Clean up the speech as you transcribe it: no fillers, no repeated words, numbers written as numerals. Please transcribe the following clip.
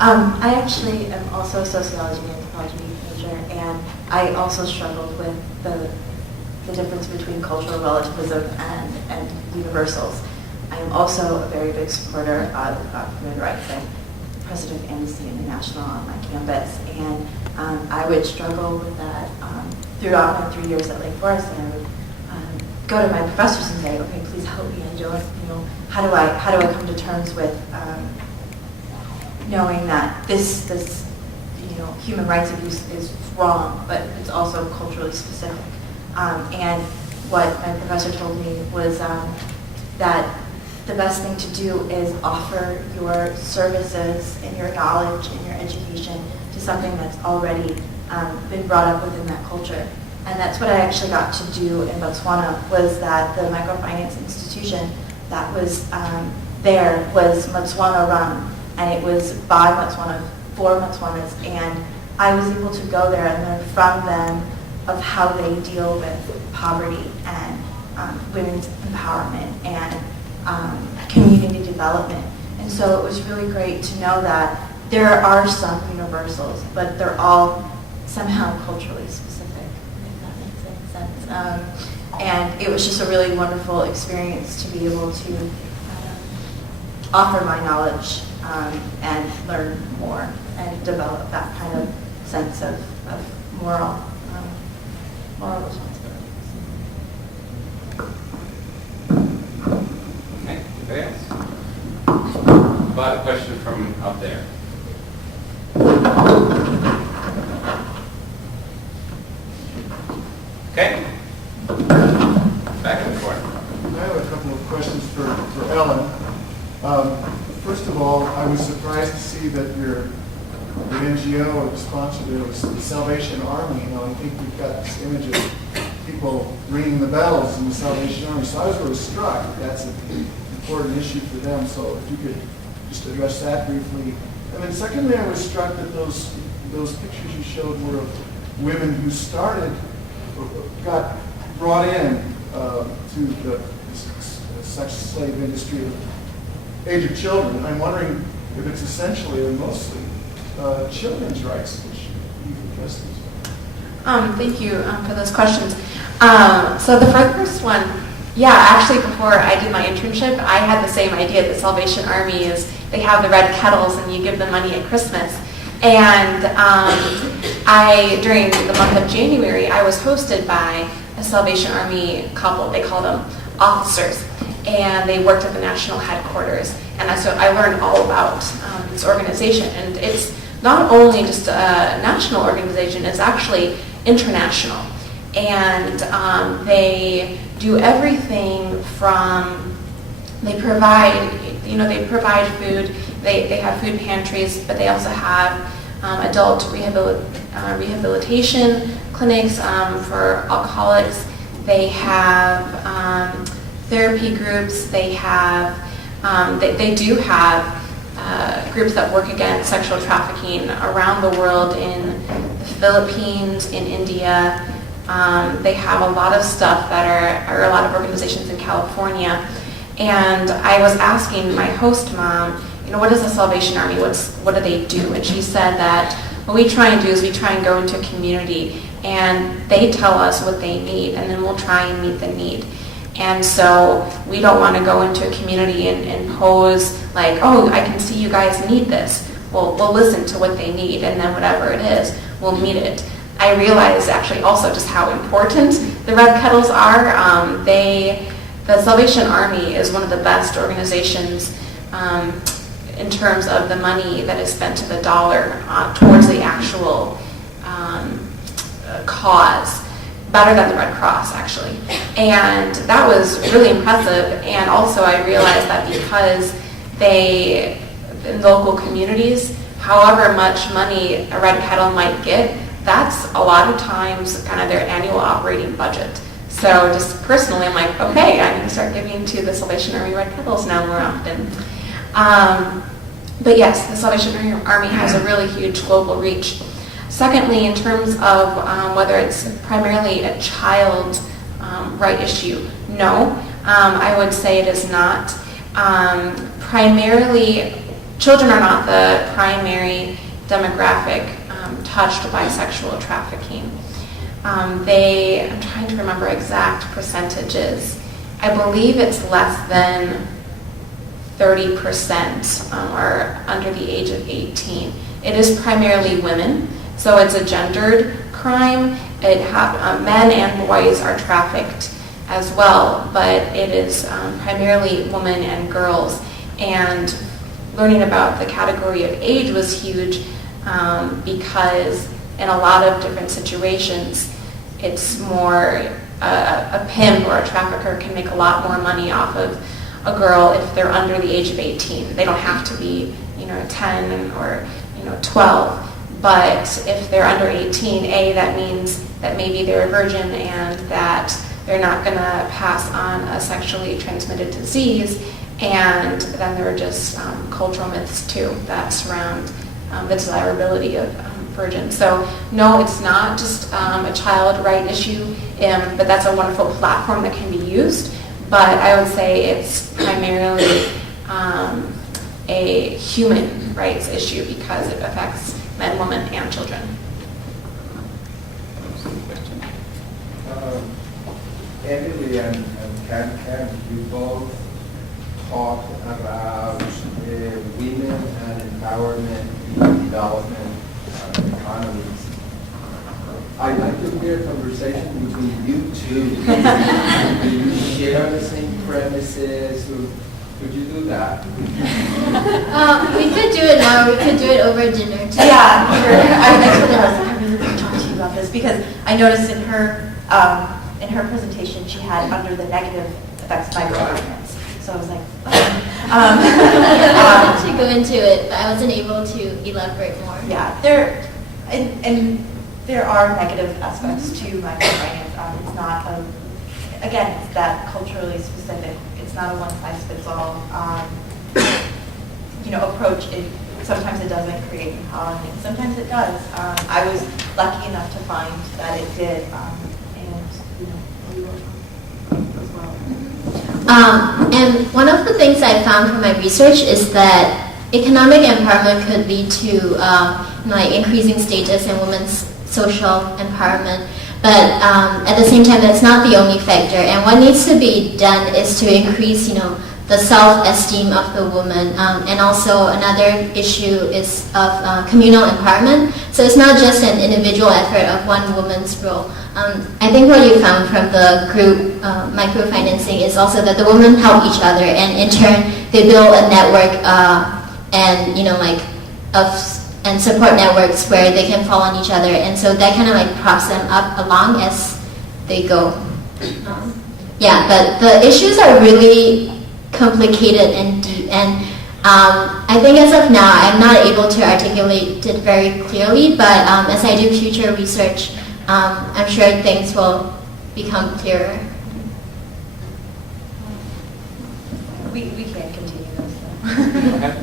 I actually am also a sociology and anthropology major, and I also struggled with the difference between cultural relativism and universals. I am also a very big supporter of human rights. I'm president of Amnesty International on my campus, and I would struggle with that throughout my 3 years at Lake Forest, and I would go to my professors and say, okay, please help me. How do I come to terms with knowing that this human rights abuse is wrong, but it's also culturally specific. And what my professor told me was that the best thing to do is offer your services and your knowledge and your education to something that's already been brought up within that culture. And that's what I actually got to do in Botswana, was that the microfinance institution that was there was Botswana run, and it was by Botswana, for Botswanas, and I was able to go there and learn from them of how they deal with poverty and women's empowerment and community development. And so it was really great to know that there are some universals, but they're all somehow culturally specific, if that makes any sense. And it was just a really wonderful experience to be able to offer my knowledge and learn more and develop that kind of sense of moral responsibility. Okay, anybody else? About a question from up there. Okay. Back in the corner. I have a couple of questions for Ellen. First of all, I was surprised to see that your NGO or the sponsor there was the Salvation Army. I think we've got this image of people ringing the bells in the Salvation Army. So I was really struck that that's an important issue for them. So if you could just address that briefly. And then secondly, I was struck that those pictures you showed were of women who got brought in to the sex slave industry of age of children. I'm wondering if it's essentially or mostly children's rights, which you've addressed these. Thank you for those questions. So the first one, yeah, actually before I did my internship, I had the same idea. The Salvation Army is, they have the red kettles and you give them money at Christmas. And during the month of January, I was hosted by a Salvation Army couple. They called them officers. And they worked at the national headquarters. And so I learned all about this organization. And it's not only just a national organization, it's actually international. And they do everything from, they provide food, they have food pantries, but they also have adult rehabilitation clinics for alcoholics. They have therapy groups. They have, they do have groups that work against sexual trafficking around the world, in the Philippines, in India. They have a lot of stuff that are a lot of organizations in California. And I was asking my host mom, what is the Salvation Army? What do they do? And she said that what we try and do is we try and go into a community and they tell us what they need, and then we'll try and meet the need. And so we don't want to go into a community and pose like, oh, I can see you guys need this. We'll listen to what they need, and then whatever it is, we'll meet it. I realized actually also just how important the Red Kettles are. The Salvation Army is one of the best organizations in terms of the money that is spent to the dollar towards the actual cause, better than the Red Cross actually. And that was really impressive. And also I realized that because in local communities, however much money a Red Kettle might get, that's a lot of times kind of their annual operating budget. So just personally, I'm like, okay, I need to start giving to the Salvation Army Red Kettles now more often. But yes, the Salvation Army has a really huge global reach. Secondly, in terms of whether it's primarily a child right issue, no. I would say it is not. Primarily, children are not the primary demographic touched by sexual trafficking. I'm trying to remember exact percentages. I believe it's less than 30% are under the age of 18. It is primarily women, so it's a gendered crime. Men and boys are trafficked as well, but it is primarily women and girls. And learning about the category of age was huge because in a lot of different situations, it's more a pimp or a trafficker can make a lot more money off of a girl if they're under the age of 18. They don't have to be, 10 or 12. But if they're under 18, that means that maybe they're a virgin and that they're not going to pass on a sexually transmitted disease. And then there are just cultural myths too that surround the desirability of virgins. So no, it's not just a child right issue, but that's a wonderful platform that can be used. But I would say it's primarily a human rights issue because it affects men, women, and children. Emily and Ken, you both talk about women and empowerment in development economies. I'd like to hear a conversation between you two. Do you share the same premises? Could you do that? We could do it now. We could do it over dinner too. Yeah, I told her I really want to talk to you about this because I noticed in her presentation she had under the negative effects of microfinance. So I was like, I wanted to go into it, but I wasn't able to elaborate more. yeah, there are negative aspects to microfinance. It's not again, it's that culturally specific. It's not a one-size-fits-all, approach. Sometimes it doesn't create empowerment. Sometimes it does. I was lucky enough to find that it did, and we were as well. And one of the things I found from my research is that economic empowerment could lead to increasing status and women's social empowerment. But at the same time, that's not the only factor. And what needs to be done is to increase, the self-esteem of the woman. And also another issue is of communal empowerment. So it's not just an individual effort of one woman's role. I think what you found from the group microfinancing is also that the women help each other, and in turn they build a network and support networks where they can fall on each other, and so that kind of props them up along as they go. But the issues are really complicated and deep, and I think as of now I'm not able to articulate it very clearly, but as I do future research, I'm sure things will become clearer. We can't continue this. Okay.